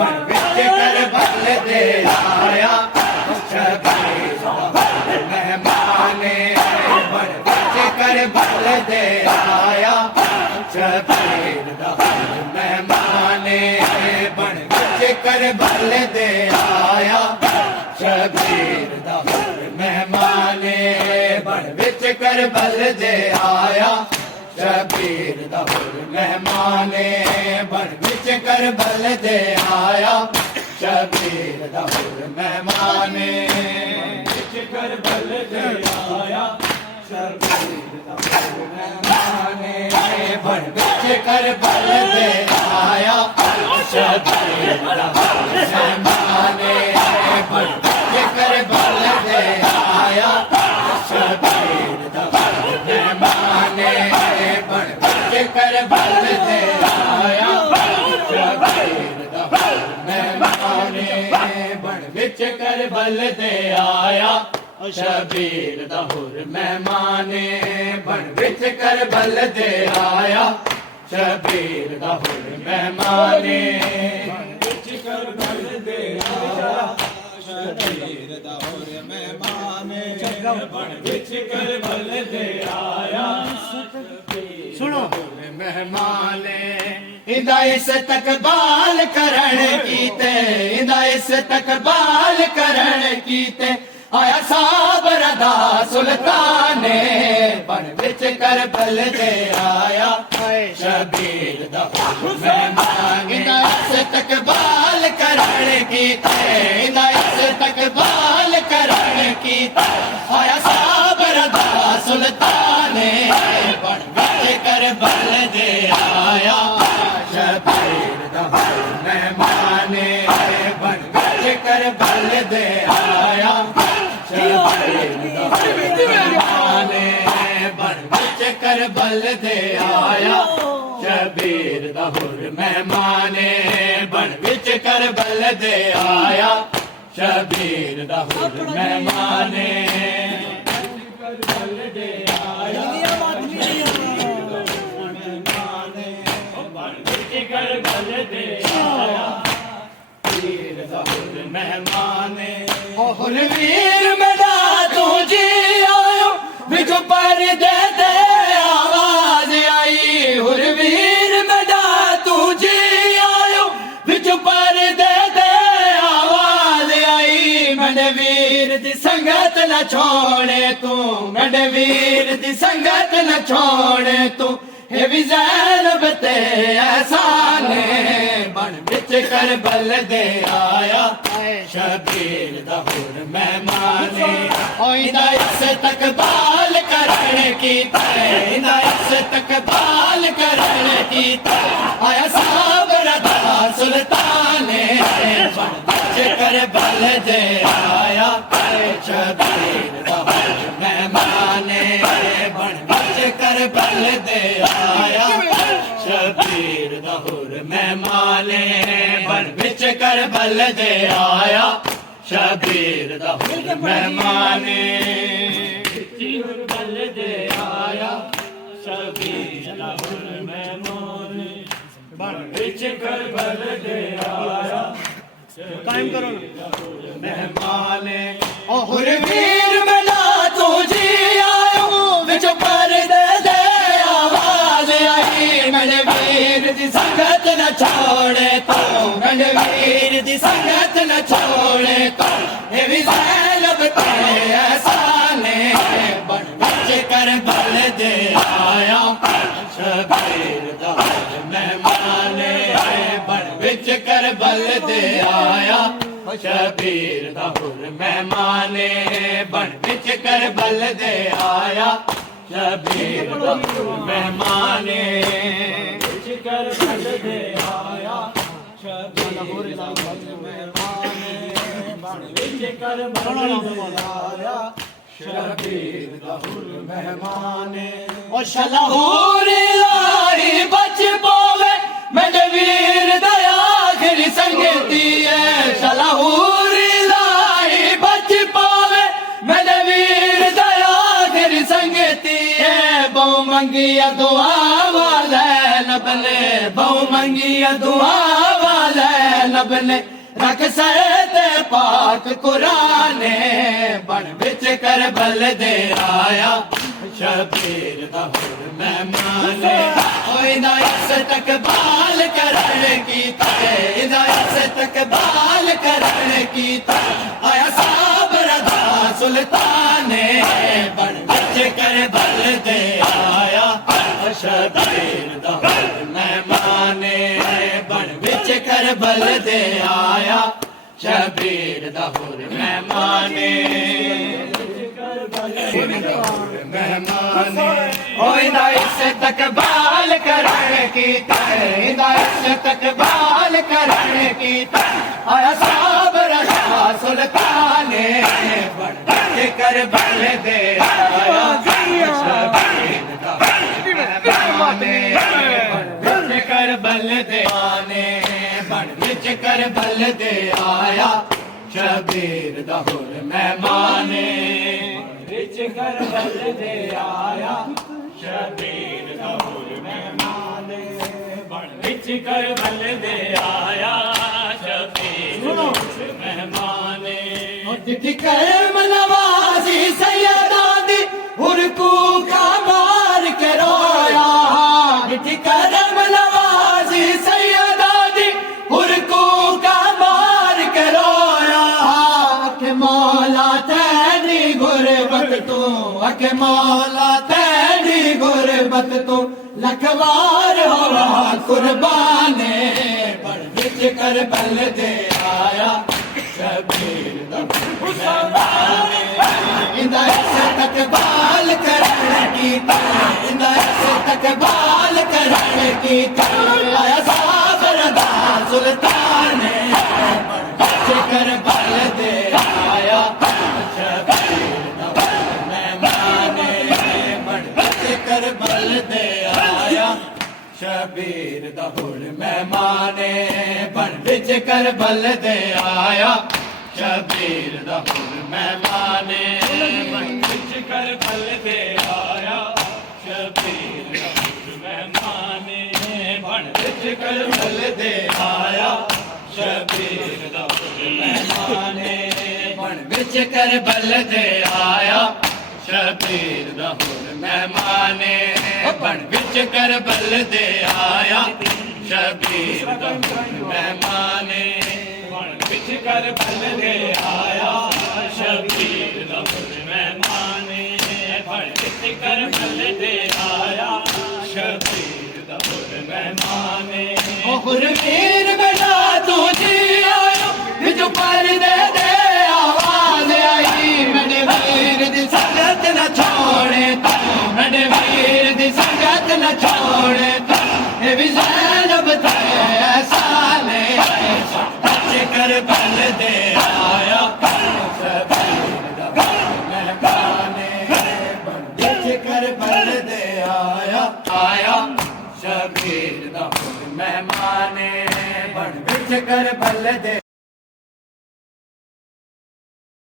बन विच कर बल दे आया शबीर दा हुर मेहमाने बन विच कर बल दे आया शबीर दा हुर मेहमाने बन विच कर बल दे आया शबीर दा हुर मेहमाने बन विच कर बल दे आया शबीर दा हुर मेहमाने बन विच कर बल दे आया शबीर दा हुर मेहमाने विच कर बल दे आया शबीर दा हुर मेहमाने बन विच कर बल दे आया शबीर दा हुर मेहमाने बन विच कर बल दे आया शबीर दा हुर मेहमाने बन विच कर बल दे आया शबीर दा हुर मेहमाने बन विच कर बल दे आया शबीर दा हुर मेहमाने बन विच कर बल दे आया शबीर दा हुर मेहमाने विच कर बल दे आया शबीर दा हुर मेहमाने बन विच कर बल दे आया सुनो मेहमाने इंदा इस तकबाल करण कीते इंदा इस तकबाल करण कीते आया साबर दा सुल्ताने बन विच कर बल दे आया शबीर दा हुर मेहमाने इंदा इस तकबाल करण कीते इंदा इस तकबाल करण कीते आया साबर दा सुल्ताने बन विच कर बल दे आया शबीर दा हुर मेहमाने बन विच कर बल दे आया शबीर दा हुर मेहमाने बन विच कर बल दे आया शबीर दा हुर मेहमाने बन विच कर बल दे आया शबीर दा हुर मेहमाने कर बल दे आया कर बल दे आया वीर दा हुर मेहमाने ओ हुर वीर मेरा तू जी आयो विच पर्दे ते आवाज आई हुर वीर मेरा तू जी आयो विच पर्दे ते आवाज आई मेरे वीर दी संगत न छोड़े तू मेरे वीर दी संगत न छोड़े तू हे भी ज़ैनब ते एहसाने बन विच कर बल दे आया शबीर दा हुर मेहमाने इंदा इस तकबाल करण कीते इंदा इस तकबाल करण कीते आया साबर दा सुल्ताने बन विच कर बल दे आया शबीर दा हुर मेहमाने बन विच कर बल दे आया शबीर दा हुर मेहमाने बन विच कर बल दे आया शबीर दा हुर मेहमाने हुर बल दे आया शबीर दा हुर मेहमाने बन विच कर बल दे आया कायम करो मेहमाने ओ हुर वीर मेरा तू जी आयो विच पर्दे दे आवाज आई मेरे वीर दी संगत न छोड़े तो मेरे वीर दी संगत न छोड़े तो ये भी ज़ैनब ते एहसाने बन विच कर बल दे आया शबीर दा हुर मेहमाने बन विच कर बल दे आया शबीर दा हुर मेहमाने बन विच कर बल दे आया शबीर दा हुर मेहमाने विच कर बल दे आया शबीर दा हुर मेहमाने बन विच कर बल दे आया शबीर दा हुर मेहमाने ओ शलाहूर लाई बच पावे मेरे वीर दा आखिरी संगती है शलाहूर लाई बच पावे मेरे वीर दा आखिरी संगती है बहु मंगिया दुआ वाले नबले बहु मंगिया दुआ वाले नब रब ने रख सैते पाक कुराने बन बिच करबल दे आया शबीर दा हुर मेहमान ओइदा इस्तकबाल करन कीता इदा इस्तकबाल करन कीता आया साबर दा सुल्तान बन बिच करबल दे आया शबीर दा हुर मेहमान बन बिच करबल दे आया शबीर दा हुर मेहमान मेहमान ओइदा इस्तकबाल करन कीता इदा इस्तकबाल करन कीता आया साबर दा सुल्तान बन बिच करबल दे आया शबीर दा मेहमान बिच करबल दे आने बन बिच करबल दे आया शबीर दा हुर मेहमान बिच करबल दे आया शबीर दा हुर मेहमान बन बिच करबल दे आया शबीर दा हुर मेहमान चिट्ठी करम नवाजी सैयदा दी हुर को मार के रोया चिट्ठी करम नवाजी सैयदा दी हुर को मार के रोया के मौला तेरी गुरबत तू के मौला तेरी गुरबत तू लखवार होवा कुर्बाने बन बिच करबल दे आया शबीर दा मेहमान इंदा इस्तकबाल करन कीता इंदा इस्तकबाल करन कीता आया साबर दा सुल्तान बन बिच करबल दे आया शबीर दा मेहमान बन बिच करबल दे आया शबीर दा हुर मेहमान बन बिच करबल दे आया शबीर दा हुर मेहमान बन बिच करबल दे आया शबीर दा हुर मेहमान बन बिच करबल दे आया शबीर दा हुर मेहमान बन बिच करबल दे आया शबीर दा हुर मेहमान बन बिच करबल दे आया शबीर दा हुर मेहमान बन बिच करबल दे आया शबीर दा हुर मेहमान बन बिच करबल दे आया शबीर दा हुर मेहमान ओ हुर वीर बेटा तू जी आयो बिच पर्दे दे आवाज आई मेरे वीर दी संगत न छोड़े मेरे वीर दी संगत न छोड़े ए भी ज़ैनब ते साले बिच करबल दे आया शबीर दा मेहमान बन बिच करबल दे आया शबीर दा मेहमान बन बिच करबल दे